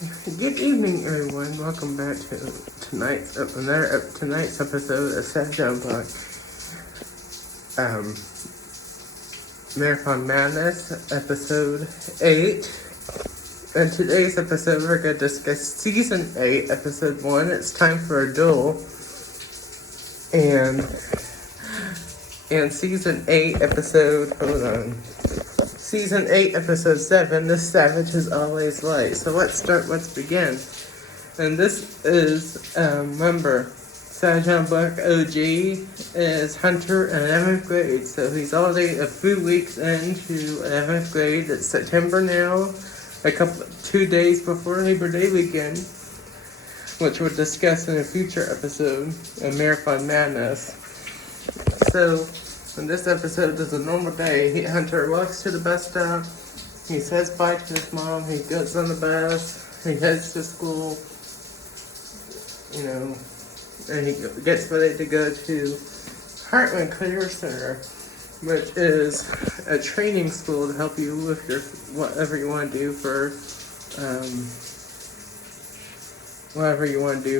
Good evening, everyone. Welcome back to tonight's episode of Seth John Block Marathon Madness, episode 8. In today's episode, we're going to discuss season 8, episode 1. It's time for a duel. And season 8, Season 8, Episode 7, The Savage is Always Light. So let's begin. And this is, remember, Sajan Buck OG is Hunter in 11th grade. So he's already a few weeks into 11th grade. It's September now, 2 days before Labor Day weekend, which we'll discuss in a future episode of Marathon Madness. So, in this episode is a normal day. Hunter walks to the bus stop. He says bye to his mom. He goes on the bus. He heads to school. And he gets ready to go to Heartland Career Center, which is a training school to help you with your whatever you want to do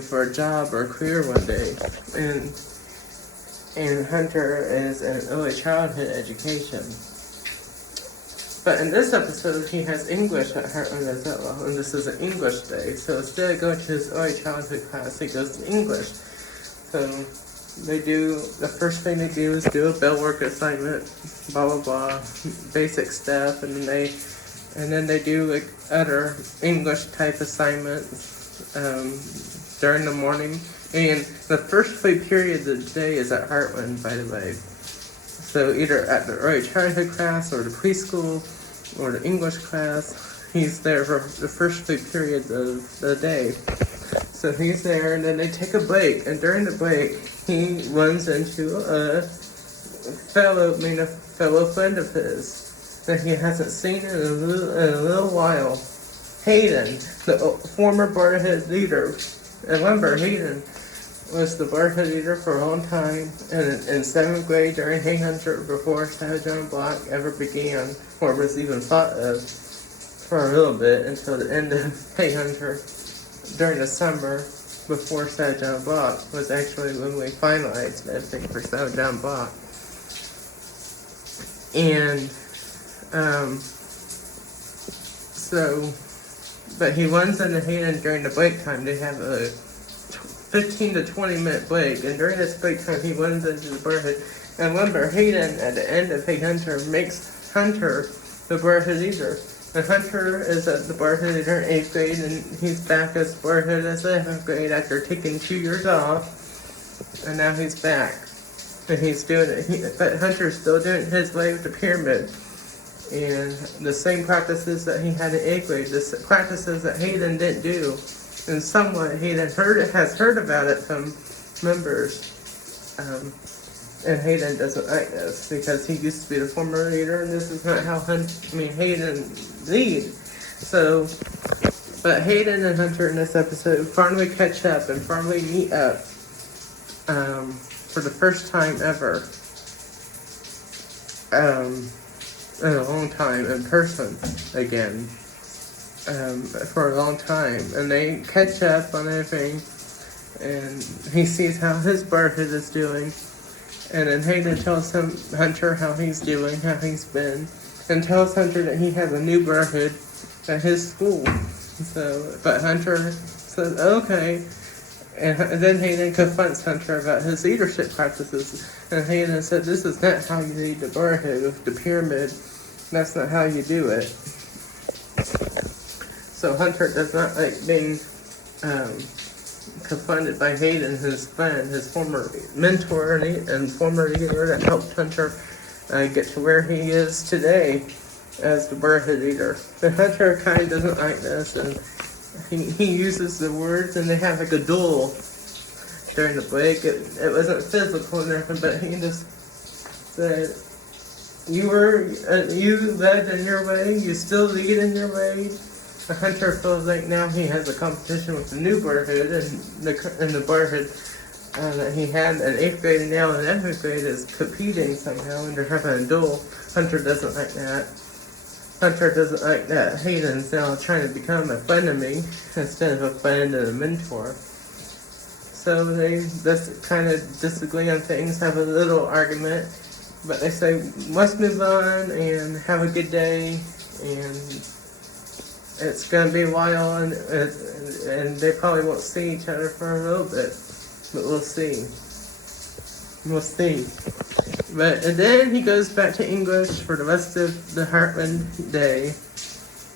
for a job or career one day. And Hunter is in early childhood education. But in this episode, he has English at Heartland as well, and this is an English day. So instead of going to his early childhood class, he goes to English. So the first thing they do is do a bell work assignment, blah blah blah, basic stuff, and then they do like other English type assignments during the morning. And the first 3 periods of the day is at Heartland, by the way. So either at the early childhood class or the preschool or the English class, he's there for the first 3 periods of the day. So he's there, and then they take a break. And during the break, he runs into a fellow friend of his that he hasn't seen in a little while. Hayden, the former Brotherhood leader. And remember, Hayden was the Brotherhood leader for a long time, and in 7th grade during Hey Hunter, before Savage on Block ever began, or was even thought of for a little bit until the end of Hey Hunter during the summer before Savage on Block was actually when we finalized everything for Savage on Block. And but he runs into Hayden during the break time. They have a 15 to 20 minute break, and during this break time he runs into the Brotherhood. And remember, Hayden at the end of Hey Hunter makes Hunter the Brotherhood leader. And Hunter is at the Brotherhood leader in 8th grade, and he's back as Brotherhood as 11th grade after taking 2 years off. And now he's back. And he's doing it. But Hunter's still doing it his way with the pyramid. And the same practices that he had in 8th grade, the practices that Hayden didn't do. And somewhat Hayden has heard about it from members. And Hayden doesn't like this because he used to be the former leader, and this is not how Hayden lead. So, but Hayden and Hunter in this episode finally catch up and finally meet up for the first time ever. In a long time in person again. For a long time, and they catch up on everything, and he sees how his Brotherhood is doing, and then Hayden tells Hunter how he's doing, how he's been, and tells Hunter that he has a new Brotherhood at his school. But Hunter says okay, and then Hayden confronts Hunter about his leadership practices, and Hayden said, "This is not how you lead the Brotherhood with the pyramid. That's not how you do it." So Hunter does not like being confronted by Hayden, his friend, his former mentor and former leader that helped Hunter get to where he is today as the Brotherhood leader. But Hunter kind of doesn't like this, and he uses the words, and they have like a duel during the break. It wasn't physical or nothing, but he just said, you led in your way, you still lead in your way. The Hunter feels like now he has a competition with the new Brotherhood, and the Brotherhood that he had in 8th grade and now in 11th grade is competing somehow, and they're having a duel. Hunter doesn't like that. Hunter doesn't like that Hayden's now trying to become a friend of me instead of a friend and a mentor. So they just kind of disagree on things, have a little argument, but they say, let's move on and have a good day, and it's going to be a while, and they probably won't see each other for a little bit, but we'll see. We'll see. And then he goes back to English for the rest of the Heartland day.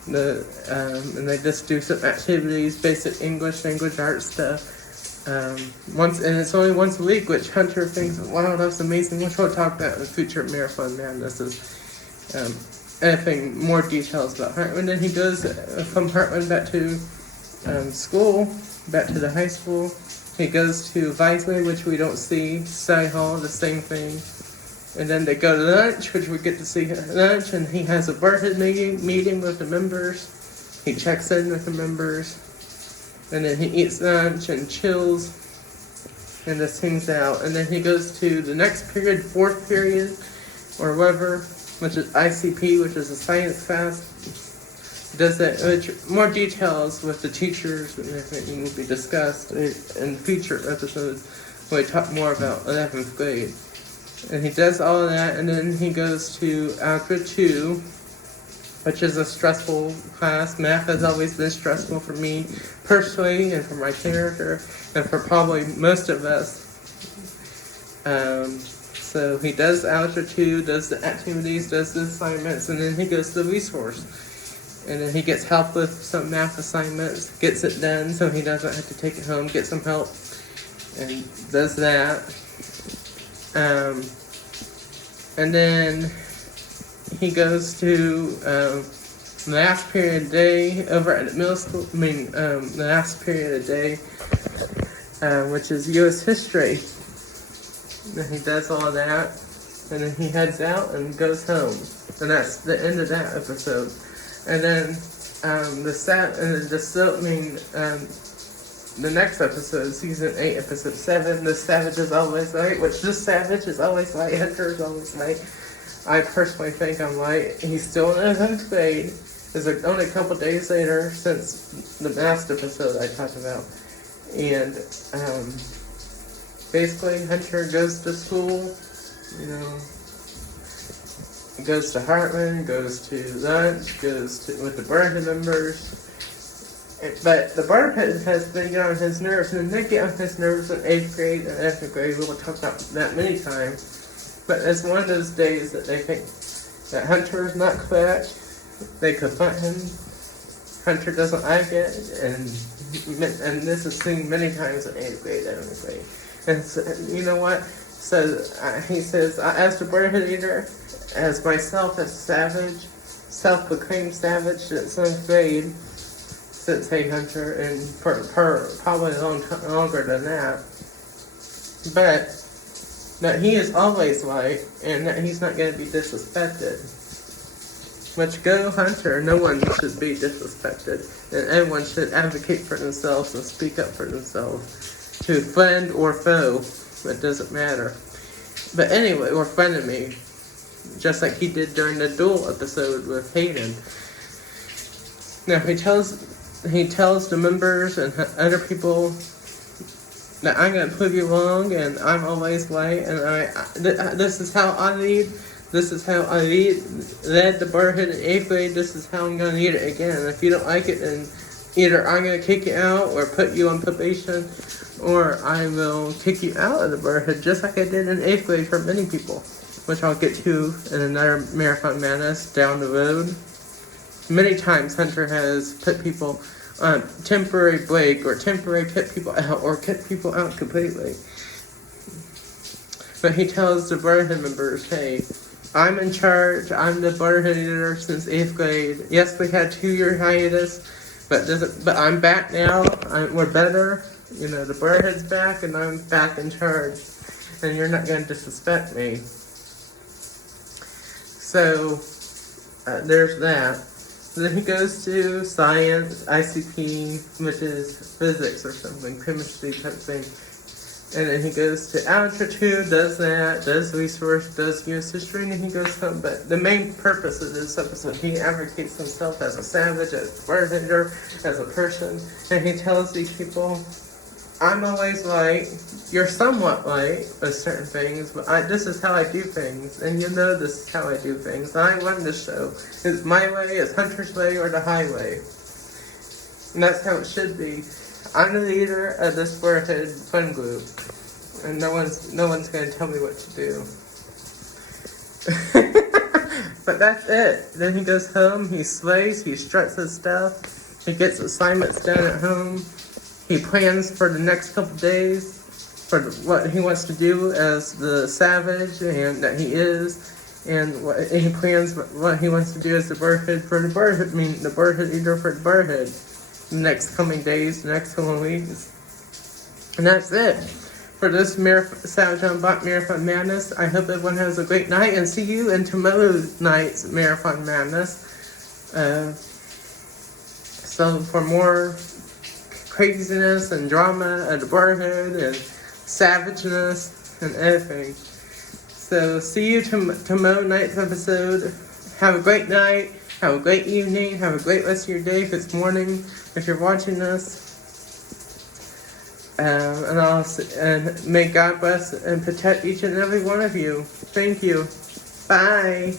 And they just do some activities, basic English, language arts stuff. And it's only once a week, which Hunter thinks, wow, that's amazing. Which we'll talk about in the future Marathon Madness. Anything more details about Heartland. And then he goes from Heartland back to school, back to the high school. He goes to Visley, which we don't see. Side Hall, the same thing. And then they go to lunch, which we get to see at lunch. And he has a Brotherhood meeting with the members. He checks in with the members. And then he eats lunch and chills. And just hangs out. And then he goes to the next period, fourth period, or whatever, which is ICP, which is a science class. Does that more details with the teachers and everything will be discussed in future episodes when we talk more about 11th grade. And he does all of that, and then he goes to Algebra 2, which is a stressful class. Math has always been stressful for me personally and for my character and for probably most of us. So he does Algebra 2, does the activities, does the assignments, and then he goes to the resource. And then he gets help with some math assignments, gets it done so he doesn't have to take it home, get some help, and does that. And then he goes to the last period a day over at middle school, the last period a day, which is U.S. history. And he does all of that, and then he heads out and goes home. And that's the end of that episode. And then the next episode, season 8, episode 7, the Savage is always right, which this Savage is always right, Hunter is always right. I personally think I'm right. He's still in 11th grade. It's only a couple days later since the last episode I talked about. And basically Hunter goes to school, goes to Heartland, goes to lunch, with the Brotherhood members. But the Brotherhood has been getting on his nerves, and they get on his nerves in 8th grade and 11th grade. We'll talk about that many times. But it's one of those days that they think that Hunter is not correct. They confront him. Hunter doesn't like it, and this is seen many times in 8th grade, 11th grade. And so, you know what? So he says, as the Brotherhood leader, as myself as Savage, self-proclaimed Savage since 7th grade, since Hey Hunter, and for probably a long time longer than that. But that he is always right, and that he's not going to be disrespected. Which go Hunter, no one should be disrespected, and everyone should advocate for themselves and speak up for themselves, to friend or foe, it doesn't matter. But anyway, or friend of me, just like he did during the Duel episode with Hayden. Now he tells the members and other people that I'm going to prove you wrong, and I'm always right, and this is how I lead. This is how I led the Brotherhood in 8th grade. This is how I'm going to lead it again. And if you don't like it, then either I'm going to kick you out or put you on probation, or I will kick you out of the Brotherhood, just like I did in 8th grade for many people, which I'll get to in another Marathon Madness down the road. Many times Hunter has put people on temporary break, or temporary kick people out, or kick people out completely. But he tells the Brotherhood members, hey, I'm in charge, I'm the Brotherhood leader since 8th grade. Yes, we had 2-year hiatus, but I'm back now, we're better. The Brotherhood's back, and I'm back in charge, and you're not going to disrespect me. So, there's that. Then he goes to science, ICP, which is physics or something, chemistry type thing. And then he goes to altitude, does that, does research, does use history, and then he goes home. But the main purpose of this episode, he advocates himself as a savage, as a bartender, as a person, and he tells these people, I'm always right, you're somewhat right with certain things, but this is how I do things, and you know this is how I do things. I run this show. It's my way, it's Hunter's way, or the highway. And that's how it should be. I'm the leader of this Brotherhood fun group, and no one's gonna tell me what to do. But that's it. Then he goes home, he slays, he struts his stuff, he gets assignments done at home, he plans for the next couple days, for what he wants to do as the savage and that he is, and he plans what he wants to do as the Brotherhood for the Brotherhood, the Brotherhood leader for the Brotherhood. The next coming days, the next coming weeks. And that's it for this Savage on Bot Marathon Madness. I hope everyone has a great night and see you in tomorrow night's Marathon Madness. So for more craziness and drama at the Brotherhood and savageness and everything. So see you tomorrow night's episode. Have a great night. Have a great evening. Have a great rest of your day if it's morning, if you're watching this. And may God bless and protect each and every one of you. Thank you. Bye.